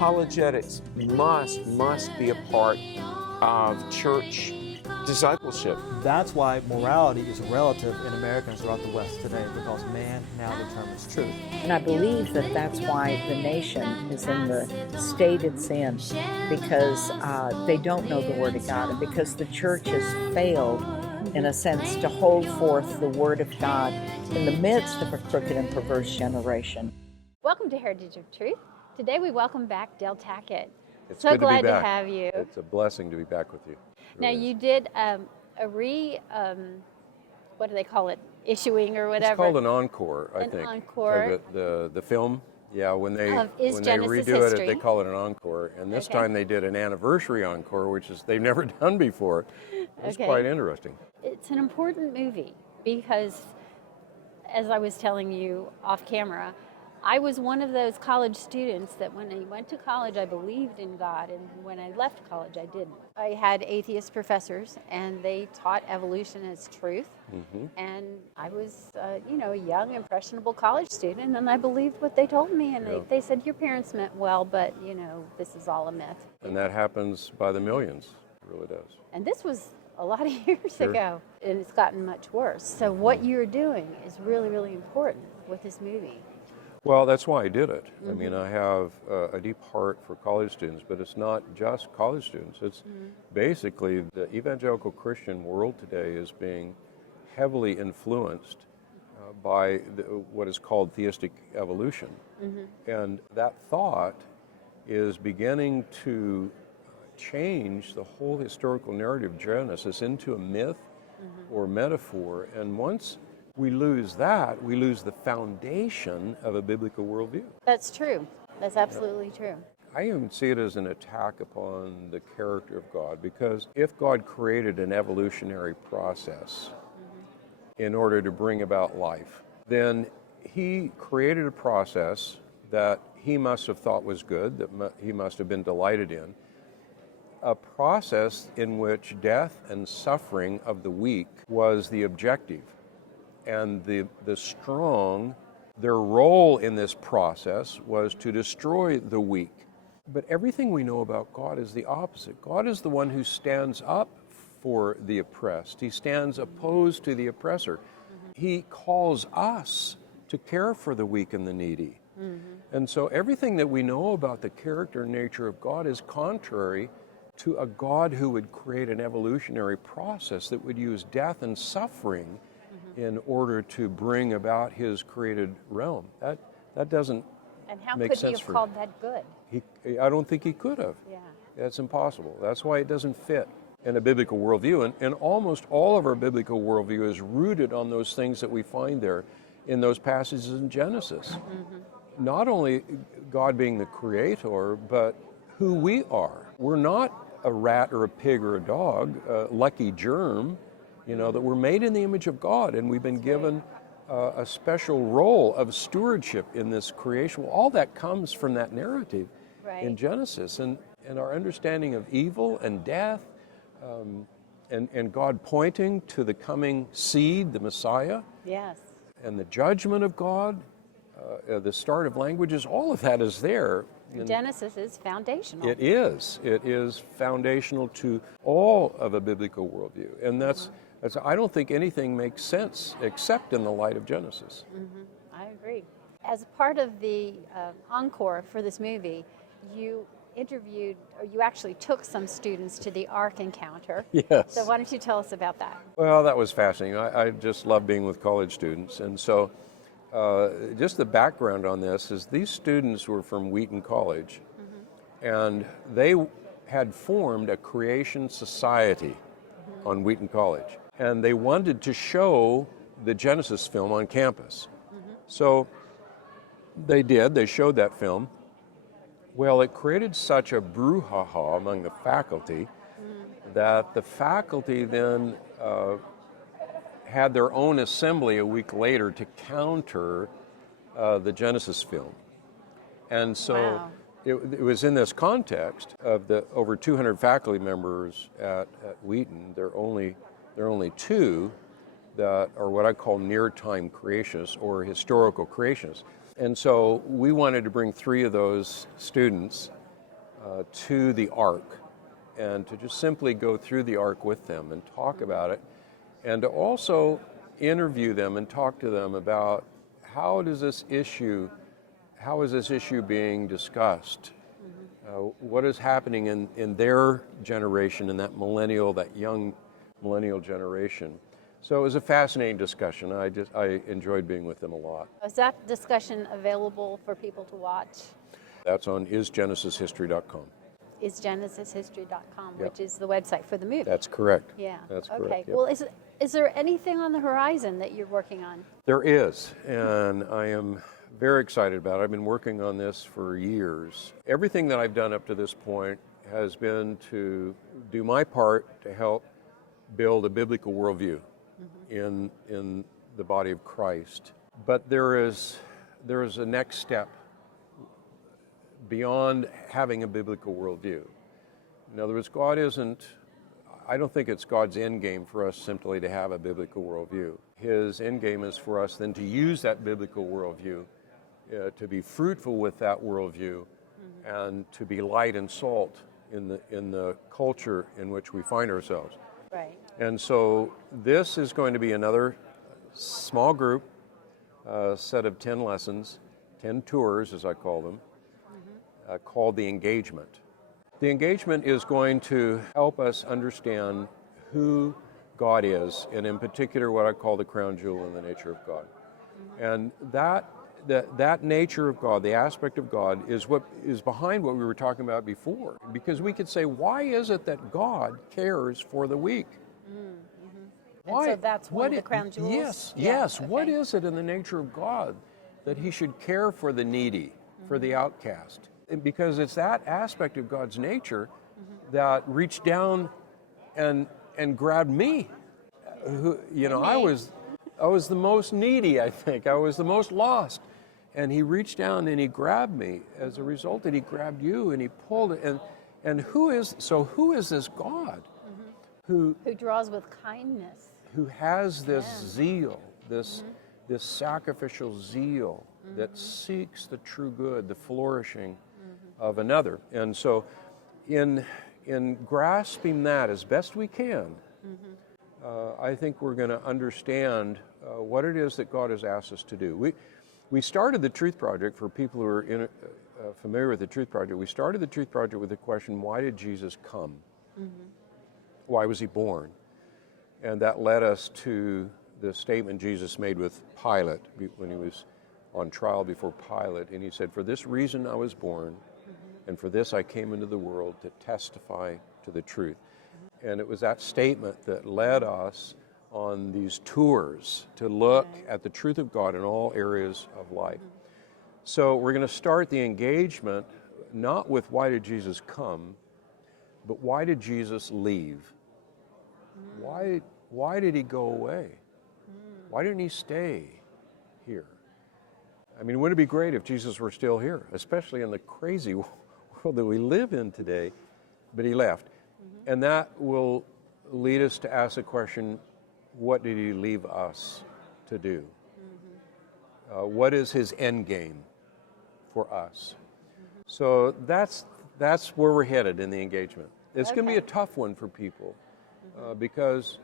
apologetics must be a part of church discipleship. That's why morality is relative in Americans throughout the West today, because man now determines truth. And I believe that that's why the nation is in the state it's in, because they don't know the Word of God, and because the church has failed, in a sense, to hold forth the Word of God in the midst of a crooked and perverse generation. Welcome to Heritage of Truth. Today we welcome back Del Tackett. It's so good glad to be back. have you. It's a blessing to be back with you. Now you did what do they call it? Issuing or whatever. It's called an encore, I think. An encore. Like the film, yeah, when they Genesis redo history. it, they call it an encore. And this Okay. time they did an anniversary encore, which is they've never done before. It's Okay. quite interesting. It's an important movie because, as I was telling you off camera, I was one of those college students that when I went to college, I believed in God, and when I left college, I didn't. I had atheist professors, and they taught evolution as truth, and I was, a young, impressionable college student, and I believed what they told me, and they said, your parents meant well, but, this is all a myth. And that happens by the millions, it really does. And this was a lot of years ago, and it's gotten much worse. So what you're doing is really, really important with this movie. Well, that's why I did it. I mean, I have a deep heart for college students, but it's not just college students. It's basically the evangelical Christian world today is being heavily influenced by what is called Theistic Evolution. And that thought is beginning to change the whole historical narrative of Genesis into a myth or metaphor. And once we lose that, we lose the foundation of a biblical worldview. That's true. That's absolutely true. I even see it as an attack upon the character of God, because if God created an evolutionary process in order to bring about life, then he created a process that he must have thought was good, that he must have been delighted in, a process in which death and suffering of the weak was the objective. And the strong, their role in this process was to destroy the weak. But everything we know about God is the opposite. God is the one who stands up for the oppressed. He stands opposed to the oppressor. He calls us to care for the weak and the needy. And so everything that we know about the character and nature of God is contrary to a God who would create an evolutionary process that would use death and suffering in order to bring about his created realm. That doesn't And how make could sense he have for called that good? I don't think he could have. Yeah. That's impossible. That's why it doesn't fit in a biblical worldview. And almost all of our biblical worldview is rooted on those things that we find there in those passages in Genesis. Not only God being the creator, but who we are. We're not a rat or a pig or a dog, a lucky germ, that we're made in the image of God, and we've been given a special role of stewardship in this creation. All that comes from that narrative in Genesis, and our understanding of evil and death, and God pointing to the coming seed, the Messiah, and the judgment of God, the start of languages, all of that is there. Genesis is foundational. It is foundational to all of a biblical worldview, and that's I don't think anything makes sense except in the light of Genesis. I agree. As part of the encore for this movie, you interviewed, or you actually took some students to the Ark Encounter. Yes. So why don't you tell us about that? Well, that was fascinating. I just love being with college students, and so just the background on this is these students were from Wheaton College, and they had formed a creation society on Wheaton College, and they wanted to show the Genesis film on campus. So they did. They showed that film. Well, it created such a brouhaha among the faculty that the faculty then had their own assembly a week later to counter the Genesis film. And so it was in this context of the over 200 faculty members at Wheaton. There are only two that are what I call near-time creationists or historical creationists. And so we wanted to bring three of those students to the Ark, and to just simply go through the Ark with them and talk about it, and to also interview them and talk to them about how is this issue being discussed? What is happening in their generation, in that young millennial generation? So it was a fascinating discussion. I enjoyed being with them a lot. Is that discussion available for people to watch? That's on isgenesishistory.com. Isgenesishistory.com, Yep. which is the website for the movie. That's correct. Yeah. That's okay. correct. Yep. Well, is there anything on the horizon that you're working on? There is, and I am very excited about it. I've been working on this for years. Everything that I've done up to this point has been to do my part to help build a biblical worldview in the body of Christ. But there is a next step beyond having a biblical worldview. In other words, I don't think it's God's end game for us simply to have a biblical worldview. His end game is for us then to use that biblical worldview, to be fruitful with that worldview, and to be light and salt in the culture in which we find ourselves. Right. And so this is going to be another small group, set of 10 lessons, 10 tours as I call them, called The Engagement. The engagement is going to help us understand who God is, and in particular what I call the crown jewel in the nature of God. And that nature of God, the aspect of God, is what is behind what we were talking about before. Because we could say, why is it that God cares for the weak? And so that's one of the crown jewels? Yes, Yeah, yes. okay. What is it in the nature of God that he should care for the needy, for the outcast? And because it's that aspect of God's nature that reached down and grabbed me. I was the most needy, I think. I was the most lost. And he reached down and he grabbed me. As a result, and he grabbed you and he pulled it. And who is this God who draws with kindness? Who has this zeal, this sacrificial zeal that seeks the true good, the flourishing of another. And so in grasping that as best we can, I think we're going to understand what it is that God has asked us to do. We started the Truth Project, for people who are familiar with the Truth Project, we started the Truth Project with the question, why did Jesus come? Why was he born? And that led us to the statement Jesus made with Pilate when he was on trial before Pilate. And he said, for this reason I was born, and for this I came into the world, to testify to the truth. And it was that statement that led us on these tours to look at the truth of God in all areas of life. So we're going to start the engagement not with why did Jesus come, but why did Jesus leave? Why did he go away? Why didn't he stay here? I mean, wouldn't it be great if Jesus were still here, especially in the crazy world that we live in today, but he left. And that will lead us to ask the question, what did he leave us to do? What is his end game for us? So that's where we're headed in the engagement. It's going to be a tough one for people because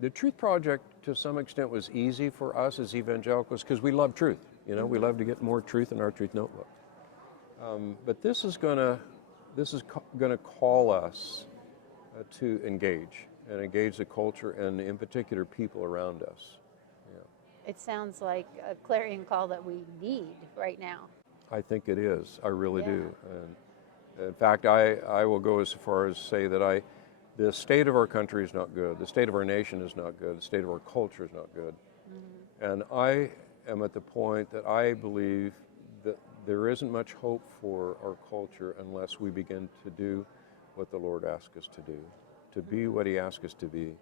the Truth Project, to some extent, was easy for us as evangelicals because we love truth. We love to get more truth in our truth notebook. But this is going to call us to engage the culture and, in particular, people around us. It sounds like a clarion call that we need right now. I think it is. I really do. And in fact, I will go as far as say that the state of our country is not good. The state of our nation is not good. The state of our culture is not good. And I am at the point that I believe that there isn't much hope for our culture unless we begin to do what the Lord asked us to do, to be what he asked us to be.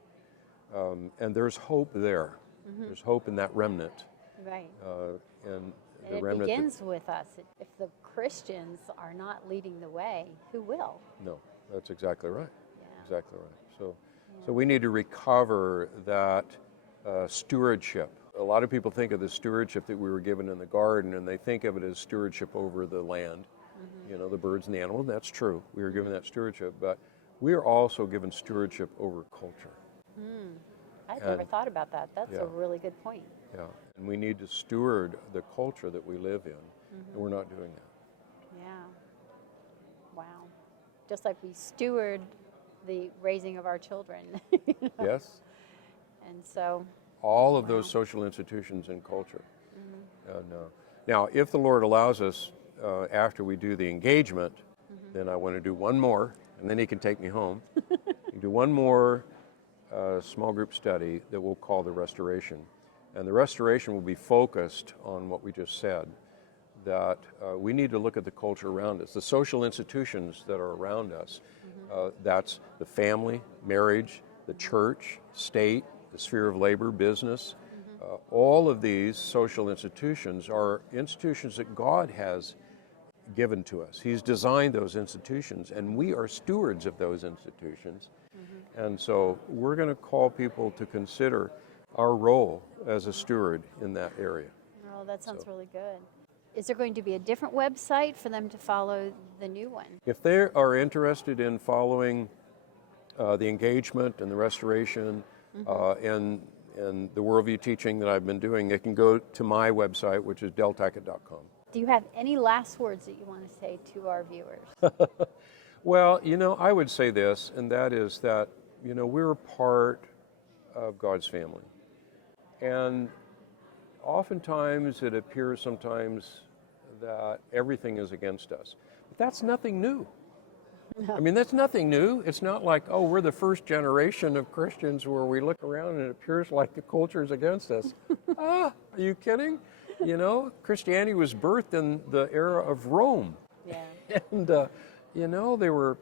And there's hope there. There's hope in that remnant. Right. And it begins with us. If the Christians are not leading the way, who will? No, that's exactly right. Exactly right. So we need to recover that stewardship. A lot of people think of the stewardship that we were given in the garden, and they think of it as stewardship over the land. the birds and the animals. That's true. We are given that stewardship, but we are also given stewardship over culture. I've never thought about that. That's a really good point. Yeah, and we need to steward the culture that we live in, and we're not doing that. Yeah. Wow. Just like we steward the raising of our children. Yes. And so. All of those social institutions and culture. Now, if the Lord allows us, after we do the engagement, then I want to do one more, and then He can take me home. Do one more small group study that we'll call the restoration. And the restoration will be focused on what we just said, that we need to look at the culture around us, the social institutions that are around us. That's the family, marriage, the church, state, the sphere of labor, business. All of these social institutions are institutions that God has given to us. He's designed those institutions, and we are stewards of those institutions. And so we're going to call people to consider our role as a steward in that area. Oh, that sounds really good. Is there going to be a different website for them to follow the new one? If they are interested in following the engagement and the restoration and the Worldview teaching that I've been doing, they can go to my website, which is deltackett.com. Do you have any last words that you want to say to our viewers? Well, I would say this, and that is that, we're part of God's family. And oftentimes it appears sometimes that everything is against us. But that's nothing new. I mean, that's nothing new. It's not like, oh, we're the first generation of Christians where we look around and it appears like the culture is against us. Are you kidding? Christianity was birthed in the era of Rome. Yeah. And, they were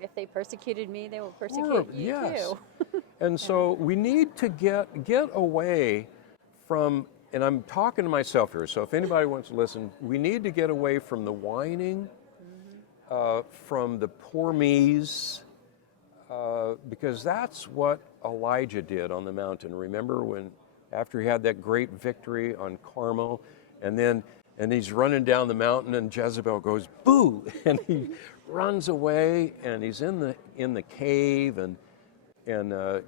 if they persecuted me, they will persecute you too. And so we need to get away from, and I'm talking to myself here, so if anybody wants to listen, we need to get away from the whining, from the poor me's, because that's what Elijah did on the mountain. Remember when, after he had that great victory on Carmel, and he's running down the mountain, and Jezebel goes, boo, and he runs away, and he's in the cave, and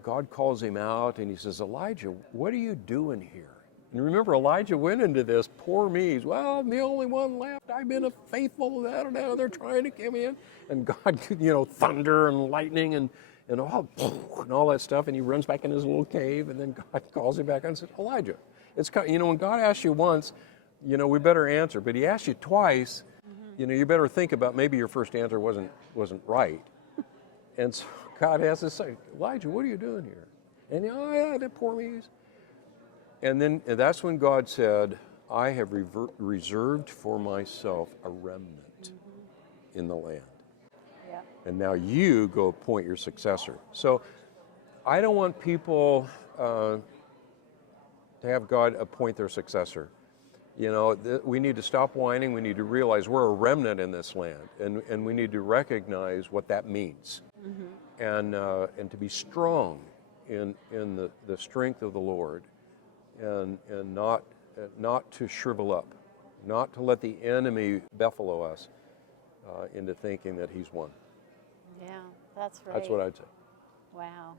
God calls him out, and he says, Elijah, what are you doing here? And remember, Elijah went into this, poor me, well, I'm the only one left, I've been faithful, they're trying to get me in. And God, thunder and lightning and all that stuff, and he runs back in his little cave, and then God calls him back and says, Elijah, when God asks you once, we better answer, but he asked you twice, you better think about maybe your first answer wasn't right. And so God has to say, Elijah, what are you doing here? And the poor me's. And that's when God said, I have reserved for myself a remnant in the land. Yep. And now you go appoint your successor. So I don't want people to have God appoint their successor. We need to stop whining. We need to realize we're a remnant in this land, and we need to recognize what that means, and to be strong in the strength of the Lord, and not to shrivel up, not to let the enemy buffalo us into thinking that he's won. Yeah, that's right. That's what I'd say. Wow.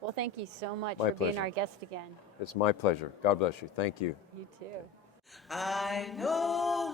Well, thank you so much My for being pleasure. our guest again. It's my pleasure. God bless you. Thank you. You too. I know